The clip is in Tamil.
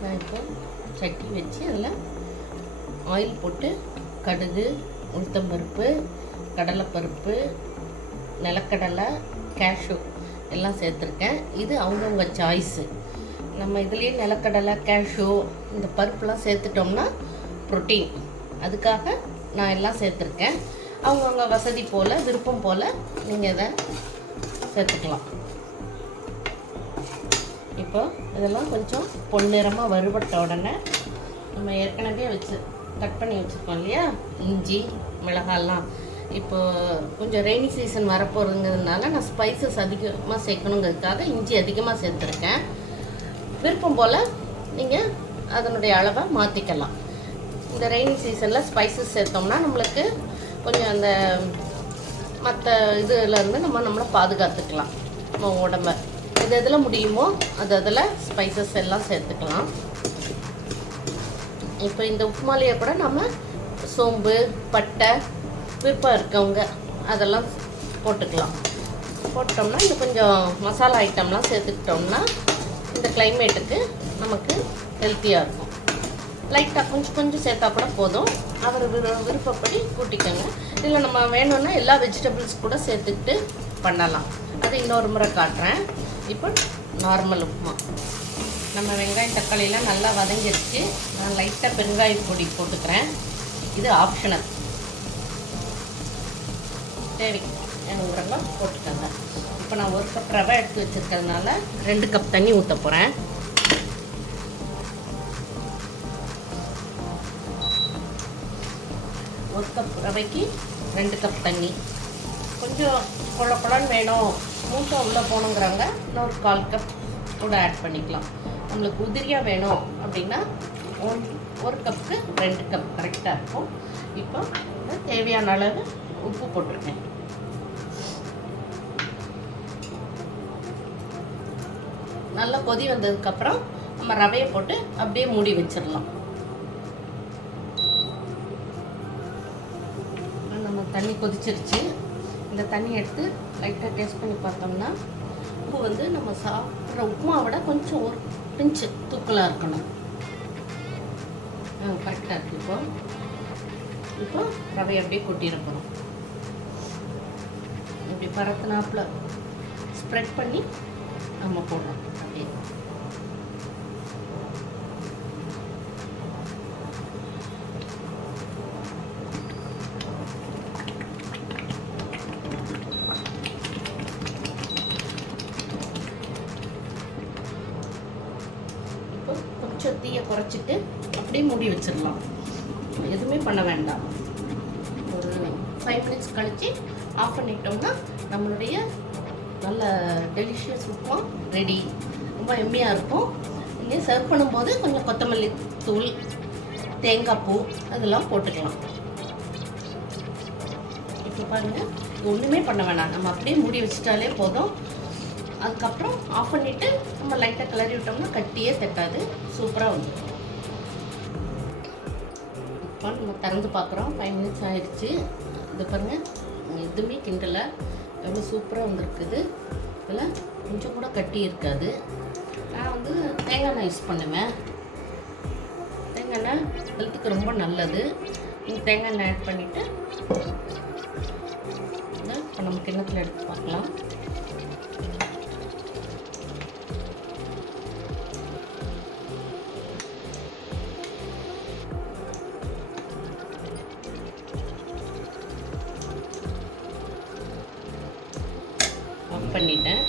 நான் இப்போ சட்டி வச்சு அதில் ஆயில் போட்டு கடுகு, உளுத்தம்பருப்பு, கடலைப்பருப்பு, நிலக்கடலை, கேஷ்யூ எல்லாம் சேர்த்துருக்கேன். இது அவங்கவுங்க சாய்ஸு. நம்ம இதுலேயே நிலக்கடலை, கேஷ்யூ இந்த பருப்புலாம் சேர்த்துட்டோம்னா ப்ரோட்டீன், அதுக்காக நான் எல்லாம் சேர்த்துருக்கேன். அவங்கவுங்க வசதி போல், விருப்பம் போல் நீங்கள் இதை சேர்த்துக்கலாம். இப்போ இதெல்லாம் கொஞ்சம் பொன்னிறமாக வறுபட்ட உடனே நம்ம ஏற்கனவே கட் பண்ணி வச்சுருக்கோம் இல்லையா, இஞ்சி, மிளகாலாம். இப்போ கொஞ்சம் ரெய்னி சீசன் வரப்போகிறதுங்கிறதுனால நான் ஸ்பைசஸ் அதிகமாக சேர்க்கணுங்கிறதுக்காக இஞ்சி அதிகமாக சேர்த்துருக்கேன். விருப்பம் போல் நீங்கள் அதனுடைய அளவை மாற்றிக்கலாம். இந்த ரெய்னி சீசனில் ஸ்பைசஸ் சேர்த்தோம்னா நம்மளுக்கு கொஞ்சம் அந்த மற்ற இதுலேருந்து நம்மளை பாதுகாத்துக்கலாம். நம்ம உடம்பை எதில் முடியுமோ அதில் ஸ்பைசஸ் எல்லாம் சேர்த்துக்கலாம். இப்போ இந்த உப்புமாலையை கூட நம்ம சோம்பு, பட்டை விருப்பம் இருக்கவங்க அதெல்லாம் போட்டுக்கலாம். போட்டோம்னா இந்த கொஞ்சம் மசாலா ஐட்டம்லாம் சேர்த்துக்கிட்டோம்னா இந்த கிளைமேட்டுக்கு நமக்கு ஹெல்த்தியாக இருக்கும். லைட்டாக கொஞ்சம் சேர்த்தா கூட போதும். அவர் விருப்பப்படி கூட்டிக்கோங்க. இதில் நம்ம வேணும்னா எல்லா வெஜிடபிள்ஸ் கூட சேர்த்துக்கிட்டு பண்ணலாம். அது இன்னொரு முறை காட்டுறேன். இப்போ நார்மல் உப்புமா நம்ம வெங்காயம் தக்காளியெலாம் நல்லா வதங்கிடுச்சு. நான் லைட்டாக பெருங்காய பொடி போட்டுக்கிறேன். இது ஆப்ஷனல், சரி வேணுங்கிறவங்க போட்டுக்கோங்க. இப்போ நான் 1 கப் ரவை எடுத்து வச்சுருக்கிறதுனால 2 கப் தண்ணி ஊற்ற போகிறேன். ஒரு கப் ரவைக்கு 2 கப் தண்ணி. கொஞ்சம் குழன்னு வேணும், மூட்டை உள்ளே போகணுங்கிறவங்க இன்னொரு 1/4 கப் கூட ஆட் பண்ணிக்கலாம். நம்மளுக்கு உதிரியாக வேணும் அப்படின்னா 1 கப்புக்கு 2 கப் கரெக்டாக இருக்கும். இப்போ தேவையான அளவு உப்பு போட்டிருக்கேன். நல்லா கொதி வந்ததுக்கப்புறம் நம்ம ரவையை போட்டு அப்படியே மூடி வச்சிடலாம். நம்ம தண்ணி கொதிச்சிருச்சு. இந்த தண்ணி எடுத்து லைட்டாக டேஸ்ட் பண்ணி பார்த்தோம்னா உப்பு நம்ம சாப்பிட்ற உப்புமா விட கொஞ்சம் ஒரு பிஞ்சு தூக்கலாக இருக்கணும். கரெக்டாக இருக்குது. இப்போ ரவையை அப்படியே கொட்டிட போகிறோம். இப்படி பரத்துனாப்பில் ஸ்ப்ரெட் பண்ணி நம்ம போடுறோம். அப்படியே இப்போ கொஞ்சம் தீயை குறைச்சிட்டு அப்படியே மூடி வச்சிடலாம். எதுவுமே பண்ண வேண்டாம். ஒரு 5 மினிட்ஸ் கழித்து ஆஃப் பண்ணிட்டோம்னா நம்மளுடைய நல்ல டெலிஷியஸ் உப்புமா ரெடி. ரொம்ப எம்மியாக இருக்கும். நீங்கள் சர்வ் பண்ணும்போது கொஞ்சம் கொத்தமல்லி தூள், தேங்காய் பூ அதெல்லாம் போட்டுக்கலாம். இப்போ பாருங்கள், ஒன்றுமே பண்ண வேணாம். நம்ம அப்படியே மூடி வச்சிட்டாலே போதும். அதுக்கப்புறம் ஆஃப் பண்ணிவிட்டு நம்ம லைட்டாக கிளறி விட்டோம்னா கட்டியே தட்டாது, சூப்பராக வந்துடும். இப்போ நம்ம திறந்து பார்க்குறோம். 5 மினிட்ஸ் ஆகிடுச்சு. இது பாருங்கள், எதுவுமே கிண்டலை, எவ்வளோ சூப்பராக வந்துருக்குது. இதில் கொஞ்சம் கூட கட்டி இருக்காது. நான் தேங்காய் எண்ணெய் யூஸ் பண்ணுவேன். தேங்காய் எண்ணெய் ஹெல்த்துக்கு ரொம்ப நல்லது. தேங்காய் எண்ணெய் ஆட் பண்ணிவிட்டு இப்போ நம்ம கிண்ணத்தில் எடுத்து பார்க்கலாம். ஆஃப் பண்ணிட்டேன்.